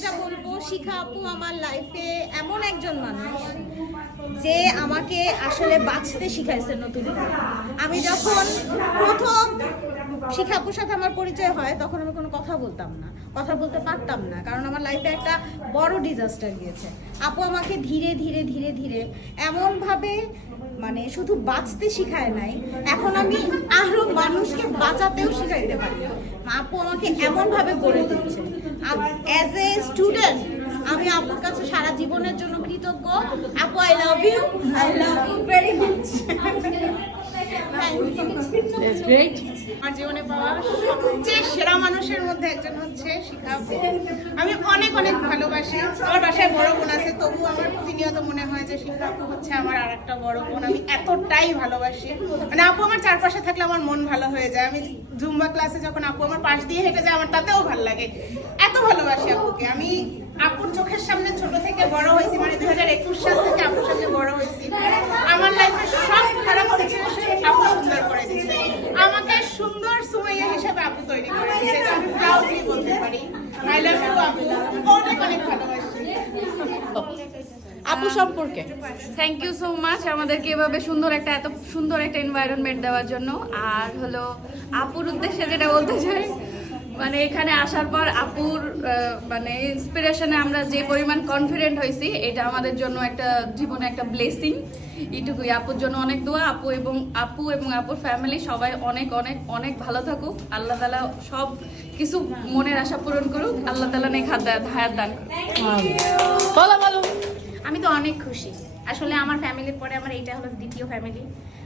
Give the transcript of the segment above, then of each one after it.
যেটা বলবো, শিখা আপু আমার লাইফে এমন একজন মানুষ যে আমাকে আসলে বাঁচতে শিখাইছে নতুন করে। আমি যখন প্রথম শিখা আপুর সাথে আমার পরিচয় হয় তখন আমি কোনো কথা বলতাম না, কথা বলতে পারতাম না, কারণ আমার লাইফে একটা বড় ডিজাস্টার গিয়েছে। আপু আমাকে ধীরে ধীরে ধীরে ধীরে এমনভাবে মানে শুধু বাঁচতে শিখায় নাই, এখন আমি আরো মানুষকে বাঁচাতেও শিখাইতে পারি। আপু আমাকে এমনভাবে গড়ে তুলছে। অ্যাজ এ স্টুডেন্ট আমি আপুর কাছে সারা জীবনের জন্য কৃতজ্ঞ। আপু I love you very much. আমার জীবনে পাওয়া সবচেয়ে সেরা মানুষের মধ্যে একজন হচ্ছে শিখা আপু। আমি অনেক অনেক ভালোবাসি। আমার বাসায় বড় বোন আছে, তবু আমার প্রতিনিয়ত মনে হয় যে শিখা আপু হচ্ছে আমার আর একটা বড় বোন। আমি এতটাই ভালোবাসি, মানে আপু আমার চারপাশে থাকলে আমার মন ভালো হয়ে যায়। আমি জুম্বা ক্লাসে যখন আপু আমার পাশ দিয়ে হেঁটে যায় আমার তাতেও ভালো লাগে। এত ভালোবাসি আপুকে। আমি আপুর চোখের সামনে ছোট থেকে বড় হয়েছি, মানে 2021 সাল থেকে আপুর সামনে বড় হয়েছি। আমার লাইফে সব খারাপ সিচুয়েশন আপু সুন্দর করে দিয়েছে। আমাকে সুন্দর সুমাইয়া হিসেবে আপু তৈরি করে দিয়েছে, এটা আমি প্রাউডলি বলতে পারি। আই লাভ ইউ আপু, অনেক অনেক ভালোবাসি। আপু সম্পর্কে থ্যাংক ইউ সো মাচ আমাদেরকে এভাবে এত সুন্দর একটা এনভায়রনমেন্ট দেওয়ার জন্য। আর হলো আপুর উদ্দেশ্যে যেটা বলতে চাই, মানে এখানে আসার পর আপুর মানে ইন্সপিরেশনে আমরা যে পরিমাণ কনফিডেন্ট হয়েছি, এটা আমাদের জন্য একটা জীবনে একটা ব্লেসিং। এইটুকুই। আপুর জন্য অনেক দোয়া। আপু এবং আপুর ফ্যামিলি সবাই অনেক অনেক অনেক ভালো থাকুক। আল্লাহ তাআলা সব কিছু মনের আশা পূরণ করুক। আল্লাহ তাআলা নেক হায়াত দান করুক। আমি তো অনেক খুশি। আসলে আমার ফ্যামিলির পরে আমার এইটা হলো দ্বিতীয় ফ্যামিলি,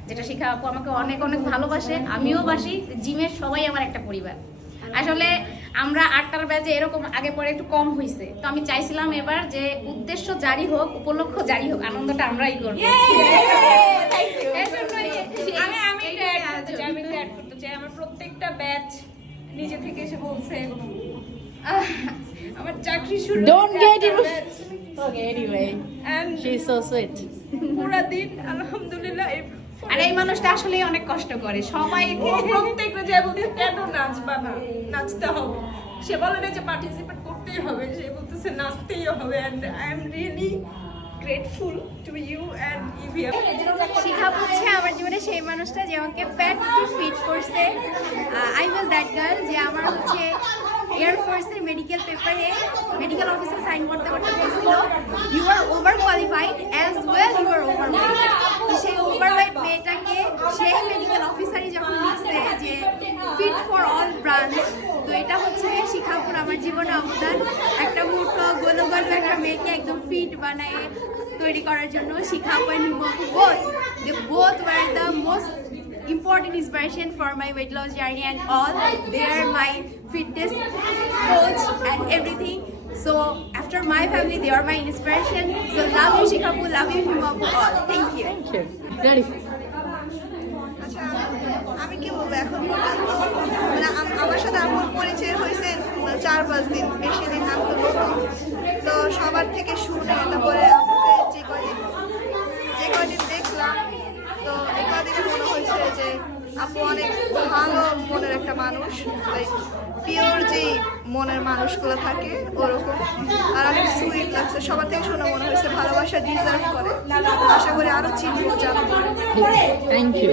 যেটা শিখা আপু আমাকে অনেক অনেক ভালোবাসে, আমিও বাসি। জিমের সবাই আমার একটা পরিবার। আসলে আমরা 8টার ব্যাচে এরকম আগে পরে একটু কম হয়েছে, তো আমি চাইছিলাম এবার যে উদ্দেশ্য জারি হোক, উপলক্ষ জারি হোক, আনন্দটা আমরাই করবো। আমি অ্যাড করতে চাই, আমার প্রত্যেকটা ব্যাচ নিজে থেকে এসে বলছে আমার চাকরি শুরু Don't get it. Okay, anyway. and She's so sweet. পুরা দিন আলহামদুলিল্লাহ। আর এই মানুষটা আসলেই অনেক কষ্ট করে। সবাই প্রত্যেকটা যে বলতে কেন নাচবা না, নাচতে হবে। সে বলে না যে পার্টিসিপেট করতেই হবে, সে বলতেছে নাচতেই হবে। and I am really grateful to you and Evia. শিখা হচ্ছে আমার জীবনে সেই মানুষটা যে আমাকে ফ্যাট টু ফিট করছে। আই ওয়াজ দ্যাট গার্ল যে আমার হচ্ছে এয়ারফোর্সের মেডিকেল পেপারে মেডিকেল অফিসে সাইন করতে হয়েছিল, you are overqualified as well you are overweight. তো সেই ওভারওয়েট মেয়েটাকে সেই মেডিকেল অফিসারই যখন লিখছে যে ফিট ফর অল ব্রাঞ্চ, তো এটা হচ্ছে শিখাপুর আমার জীবনে অবদান। একটা মূর্খ গোলগোল একটা মেয়েকে একদম ফিট বানায় তৈরি করার জন্য শিখাপু and Himapu both were the most important inspiration for my weight loss journey and all. They are my fitness coach and everything. So after my family, they are my inspiration. So love you Shikhapu, love you Himapu all. Thank you. Thank you. Ready? আচ্ছা, আমি কি বলবো এখন পর্যন্ত, মানে আমার সাথে আমার পরিচয় হয়েছে 4-5 দিন, বেশি দিন আমি তো নতুন। তো সবার থেকে শুনে, তারপরে আমাকে যে কয়দিন দেখলাম, তো এই কয়দিনে মনে হয়েছে যে আপু অনেক ভালো মনের একটা মানুষ, পিওর যেই মনের মানুষগুলো থাকে ওরকম। আর অনেক সুইট লাগছে, সবার থেকে শুনে মনে হয়েছে ভালোবাসা ডিজার্ভ করে। আশা করি আরো চিনবো, জানবো। Thank you.